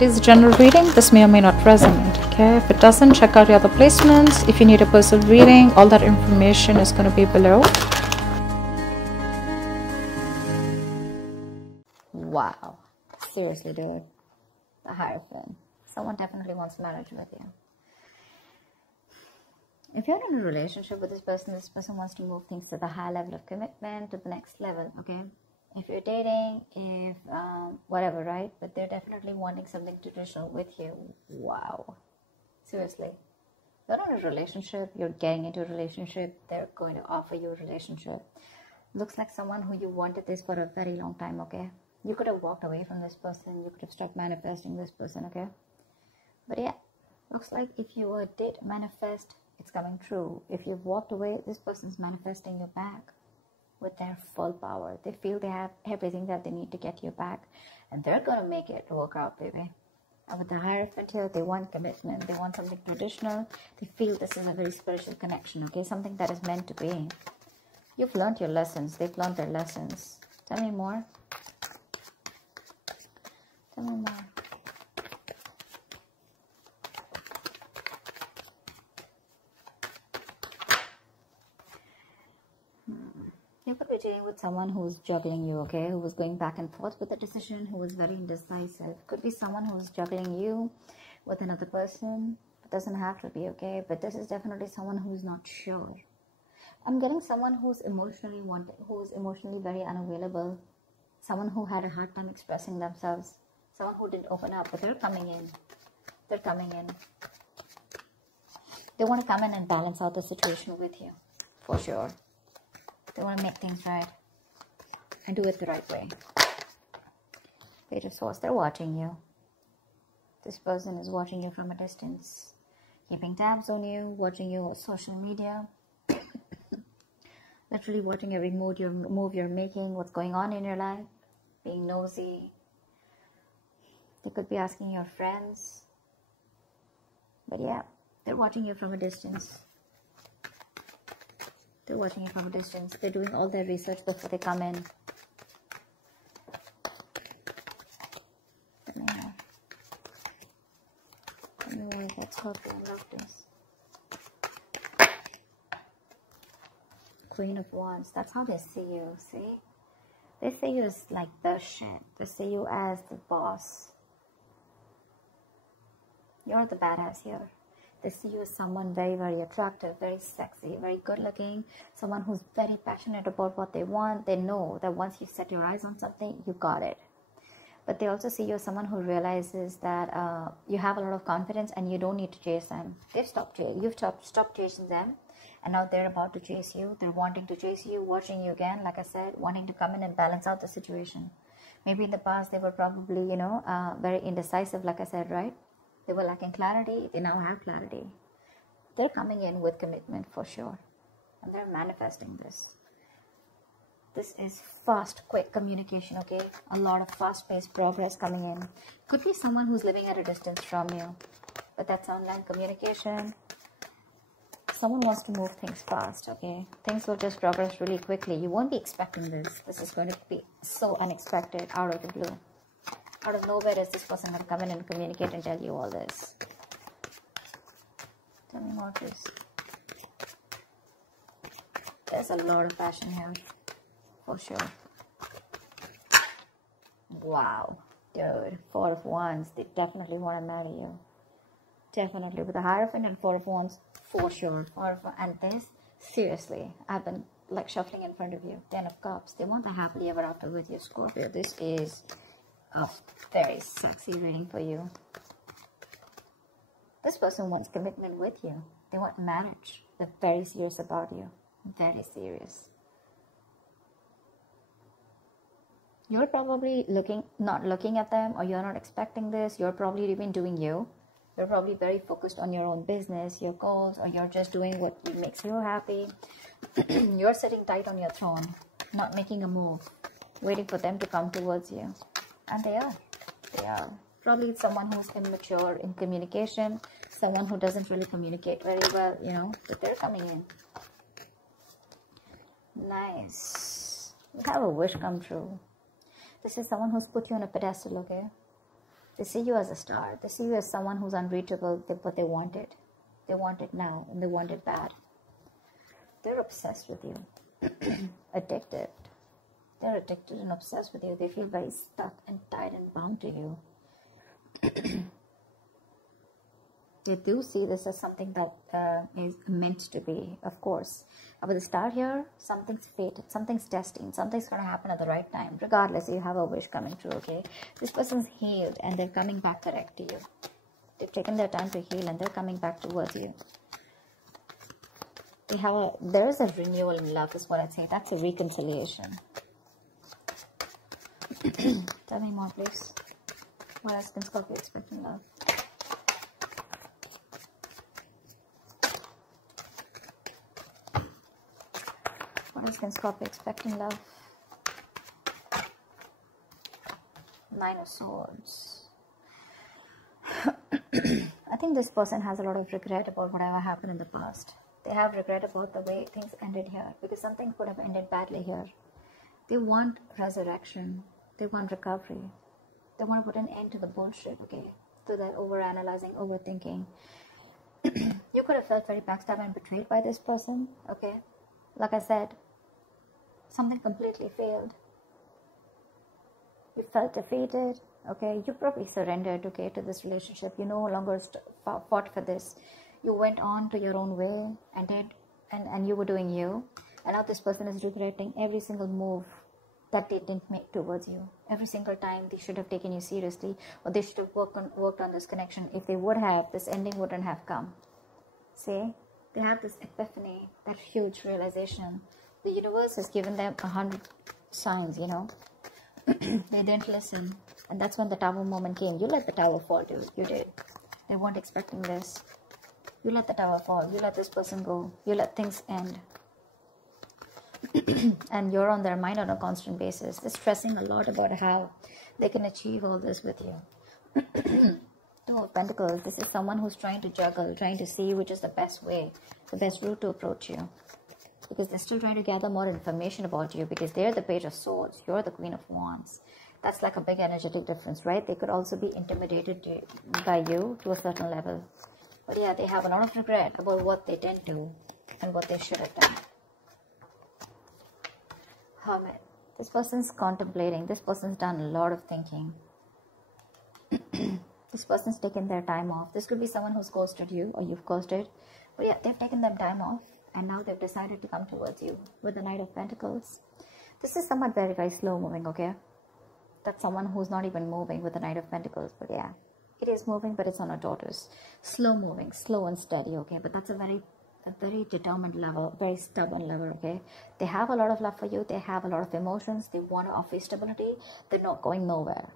It is a general reading. This may or may not resonate. Okay, if it doesn't, check out your other placements. If you need a personal reading, all that information is going to be below. Wow, seriously, dude. The Hierophant. Someone definitely wants marriage with you. If you're in a relationship with this person wants to move things to the high level of commitment, to the next level, okay? If you're dating, if whatever, right? But they're definitely wanting something traditional with you. Wow. Seriously. You're in a relationship, you're getting into a relationship, they're going to offer you a relationship. Looks like someone who you wanted this for a very long time, okay? You could have walked away from this person, you could have stopped manifesting this person, okay? But yeah, looks like if you did manifest, it's coming true. If you've walked away, this person's manifesting you back with their full power. They feel they have everything that they need to get you back, and they're gonna make it work out, baby. And with the Hierophant here, they want commitment. They want something traditional. They feel this is a very spiritual connection, okay? Something that is meant to be. You've learned your lessons. They've learned their lessons. Tell me more. Tell me more. You could be dealing with someone who's juggling you, okay? Who was going back and forth with a decision, who was very indecisive. Could be someone who's juggling you with another person. It doesn't have to be, okay? But this is definitely someone who's not sure. I'm getting someone who's emotionally wanted, who's emotionally very unavailable. Someone who had a hard time expressing themselves. Someone who didn't open up, but they're coming in. They're coming in. They want to come in and balance out the situation with you, for sure. They want to make things right and do it the right way. Page of Swords, they're watching you. This person is watching you from a distance, keeping tabs on you, watching you on social media, literally watching every move you're making, what's going on in your life, being nosy. They could be asking your friends. But yeah, they're watching you from a distance. They're watching you from a distance. They're doing all their research before they come in. Tell me why that's Scorpio and love this. Queen of Wands. That's how they see you, see? They see you as like the shit. They see you as the boss. You're the badass here. They see you as someone very, very attractive, very sexy, very good looking, someone who's very passionate about what they want. They know that once you set your eyes on something, you got it. But they also see you as someone who realizes that you have a lot of confidence and you don't need to chase them. You've stopped chasing them, and now they're about to chase you. They're wanting to chase you, watching you again, like I said, wanting to come in and balance out the situation. Maybe in the past they were probably, very indecisive, like I said, right? They were lacking clarity. They now have clarity. They're coming in with commitment for sure. And they're manifesting this. This is fast, quick communication, okay? A lot of fast-paced progress coming in. Could be someone who's living at a distance from you. But that's online communication. Someone wants to move things fast, okay? Things will just progress really quickly. You won't be expecting this. This is going to be so unexpected, out of the blue. Out of nowhere is this person going to come in and communicate and tell you all this. Tell me more, please. There's a lot of passion here, for sure. Wow, dude. Four of Wands. They definitely want to marry you. Definitely. With the Hierophant and Four of Wands, for sure. And this, seriously, I've been like shuffling in front of you. 10 of Cups. They want the happily ever after with you, Scorpio. This is a very sexy reading for you. This person wants commitment with you. They want marriage. They're very serious about you. Very serious. You're probably not looking at them, or you're not expecting this. You're probably even doing you. You're probably very focused on your own business, your goals, or you're just doing what makes you happy. You're sitting tight on your throne, not making a move, waiting for them to come towards you. And they are. They are. Probably someone who's immature in communication, someone who doesn't really communicate very well, but they're coming in. Nice. You have a wish come true. This is someone who's put you on a pedestal, okay? They see you as a star. They see you as someone who's unreachable, but they want it. They want it now, and they want it bad. They're obsessed with you. Addicted. They're addicted and obsessed with you. They feel very stuck and tied and bound to you. They do see this as something that is meant to be, of course. With the star here, something's fated, something's destined, something's going to happen at the right time. Regardless, you have a wish coming true, okay? This person's healed and they're coming back correct to you. They've taken their time to heal and they're coming back towards you. There is a renewal in love, is what I'd say. That's a reconciliation. Tell me more, please. What else can Scorpio expect in love? What else can Scorpio expect in love? Nine of Swords. I think this person has a lot of regret about whatever happened in the past. They have regret about the way things ended here, because something could have ended badly here. They want resurrection. They want recovery. They want to put an end to the bullshit, okay? To that overanalyzing, overthinking. You could have felt very backstabbed and betrayed by this person, okay? Like I said, something completely failed. You felt defeated, okay? You probably surrendered, okay, to this relationship. You no longer fought for this. You went on to your own way and you were doing you. And now this person is regretting every single move that they didn't make towards you. Every single time they should have taken you seriously, or they should have worked on this connection. If they would have, this ending wouldn't have come. See? They have this epiphany, that huge realization. The universe has given them 100 signs, you know. They didn't listen. And that's when the tower moment came. You let the tower fall, dude. You did. They weren't expecting this. You let the tower fall. You let this person go. You let things end. And you're on their mind on a constant basis. They're stressing a lot about how they can achieve all this with you. Two of Pentacles. This is someone who's trying to juggle, trying to see which is the best way, the best route to approach you. Because they're still trying to gather more information about you, because they're the Page of Swords. You're the Queen of Wands. That's like a big energetic difference, right? They could also be intimidated by you to a certain level. But yeah, they have a lot of regret about what they didn't do and what they should have done. Hermit. This person's contemplating. This person's done a lot of thinking. This person's taken their time off. This could be someone who's ghosted you, or you've ghosted. But yeah, they've taken their time off, and now they've decided to come towards you with the Knight of Pentacles. This is somewhat very, very slow moving, okay? That's someone who's not even moving with the Knight of Pentacles. But yeah, it is moving, but it's on a tortoise. Slow moving, slow and steady, okay? But that's a very determined level, very stubborn level, okay? They have a lot of love for you. They have a lot of emotions. They want to offer stability. They're not going nowhere.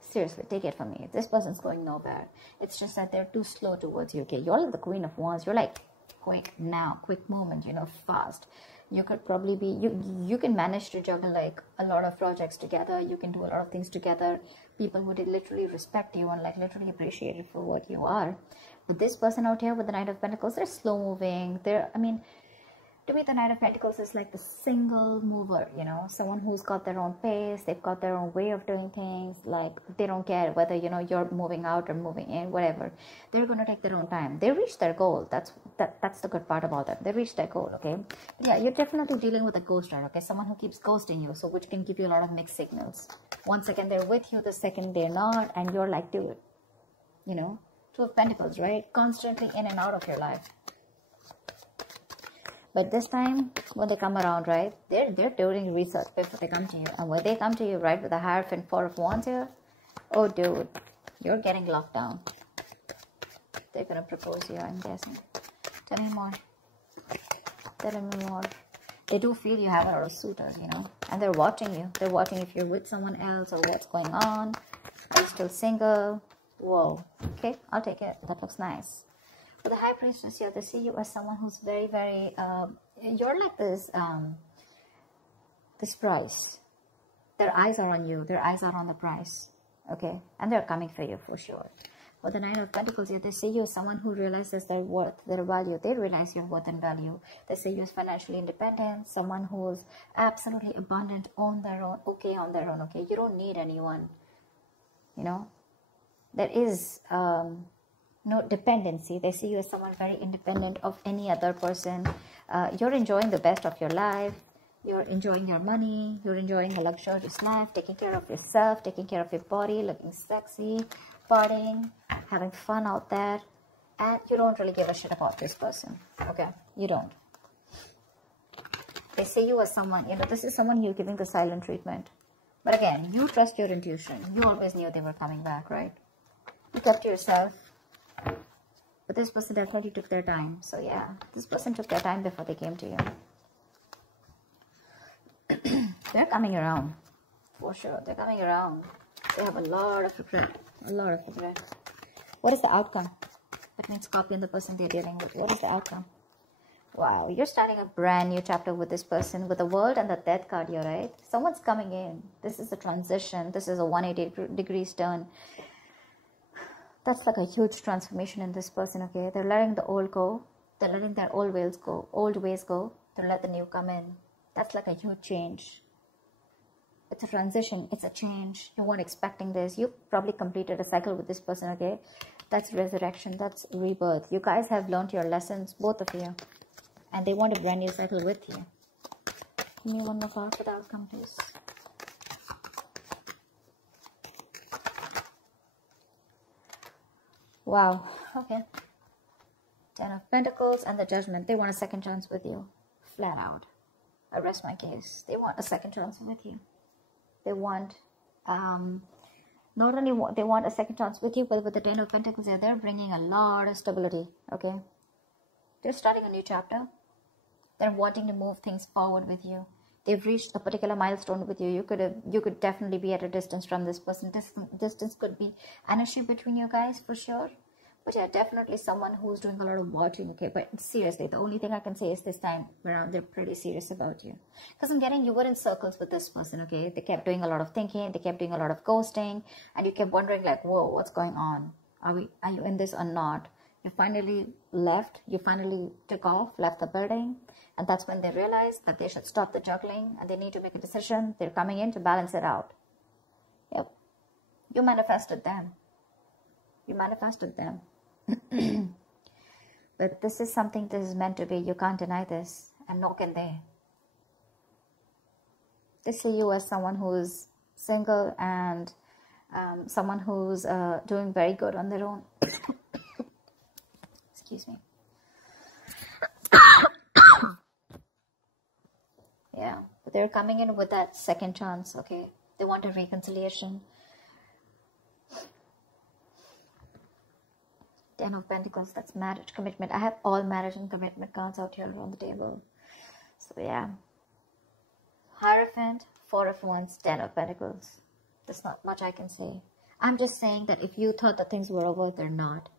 Seriously, take it from me. This person's going nowhere. It's just that they're too slow towards you, okay? You're like the Queen of Wands. You're like quick now, quick moment, you know, fast. You could probably be, you can manage to juggle like a lot of projects together. You can do a lot of things together. People would literally respect you and like literally appreciate you for what you are. But this person out here with the Knight of Pentacles, they're slow moving. To me, the Knight of Pentacles is like the single mover, you know, someone who's got their own pace. They've got their own way of doing things. Like, they don't care whether, you know, you're moving out or moving in, whatever. They're going to take their own time. They reach their goal. That's the good part about them. They reach their goal, okay? But yeah, you're definitely dealing with a ghoster, okay? Someone who keeps ghosting you, so which can give you a lot of mixed signals. One second they're with you, the second they're not, and you're like, dude, you know? Two of Pentacles, right? Constantly in and out of your life. But this time, when they come around, right, they're doing research before they come to you. And when they come to you, right, with the Hierophant, Four of Wands here, oh, dude, you're getting locked down. They're going to propose you, I'm guessing. Tell me more. Tell me more. They do feel you have a lot of suitors, you know, and they're watching you. They're watching if you're with someone else or what's going on. Are you still single? Whoa. Okay, I'll take it. That looks nice. For the High Priestess here, they see you as someone who's very, very, you're like this, this prize. Their eyes are on you. Their eyes are on the prize. Okay? And they're coming for you for sure. For the Nine of Pentacles here, they see you as someone who realizes their worth, their value. They realize your worth and value. They see you as financially independent, someone who's absolutely abundant on their own, okay on their own, okay? You don't need anyone, you know? There is no dependency. They see you as someone very independent of any other person. You're enjoying the best of your life. You're enjoying your money. You're enjoying a luxurious life, taking care of yourself, taking care of your body, looking sexy, partying, having fun out there. And you don't really give a shit about this person. Okay? You don't. They see you as someone, you know, this is someone you're giving the silent treatment. But again, you trust your intuition. You always knew they were coming back, right? You kept to yourself. But this person definitely took their time. So yeah, this person took their time before they came to you. They're coming around. For sure, they're coming around. They have a lot of regret. A lot of regret. What is the outcome? That means Scorpio and the person they're dealing with. What is the outcome? Wow, you're starting a brand new chapter with this person, with the World and the Death card here, right? Someone's coming in. This is a transition. This is a 180 degrees turn. That's like a huge transformation in this person, okay? They're letting the old go. They're letting their old ways go. They'll let the new come in. That's like a huge change. It's a transition. It's a change. You weren't expecting this. You probably completed a cycle with this person, okay? That's resurrection. That's rebirth. You guys have learned your lessons, both of you. And they want a brand new cycle with you. Give me one more card for the outcome, please. Wow. Okay. 10 of Pentacles and the Judgment. They want a second chance with you. Flat out. I rest my case. They want a second chance with you. They want, not only they want a second chance with you, but with the 10 of Pentacles, they're bringing a lot of stability. Okay. They're starting a new chapter. They're wanting to move things forward with you. They've reached a particular milestone with you. You could definitely be at a distance from this person. Distance could be an issue between you guys for sure. But yeah, definitely someone who's doing a lot of watching, okay? But seriously, the only thing I can say is this time around, they're pretty serious about you. Because I'm getting you were in circles with this person, okay? They kept doing a lot of thinking. They kept doing a lot of ghosting. And you kept wondering like, whoa, what's going on? Are you in this or not? You finally left. You finally took off, left the building. And that's when they realized that they should stop the juggling and they need to make a decision. They're coming in to balance it out. Yep. You manifested them. You manifested them. But this is something that is meant to be. You can't deny this. And nor can they. They see you as someone who's single and someone who's doing very good on their own. Excuse me. Yeah, but they're coming in with that second chance, okay? They want a reconciliation. 10 of Pentacles, that's marriage, commitment. I have all marriage and commitment cards out here on the table. So yeah. Hierophant, 4 of Wands, 10 of Pentacles. There's not much I can say. I'm just saying that if you thought that things were over, they're not.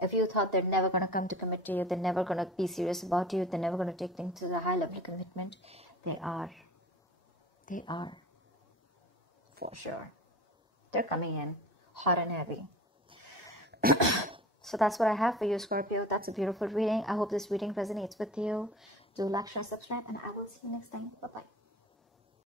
If you thought they're never going to come to commit to you, they're never going to be serious about you, they're never going to take things to the high level of commitment, they are. They are. For sure. They're coming in hot and heavy. So that's what I have for you, Scorpio. That's a beautiful reading. I hope this reading resonates with you. Do like, share, subscribe, and I will see you next time. Bye-bye.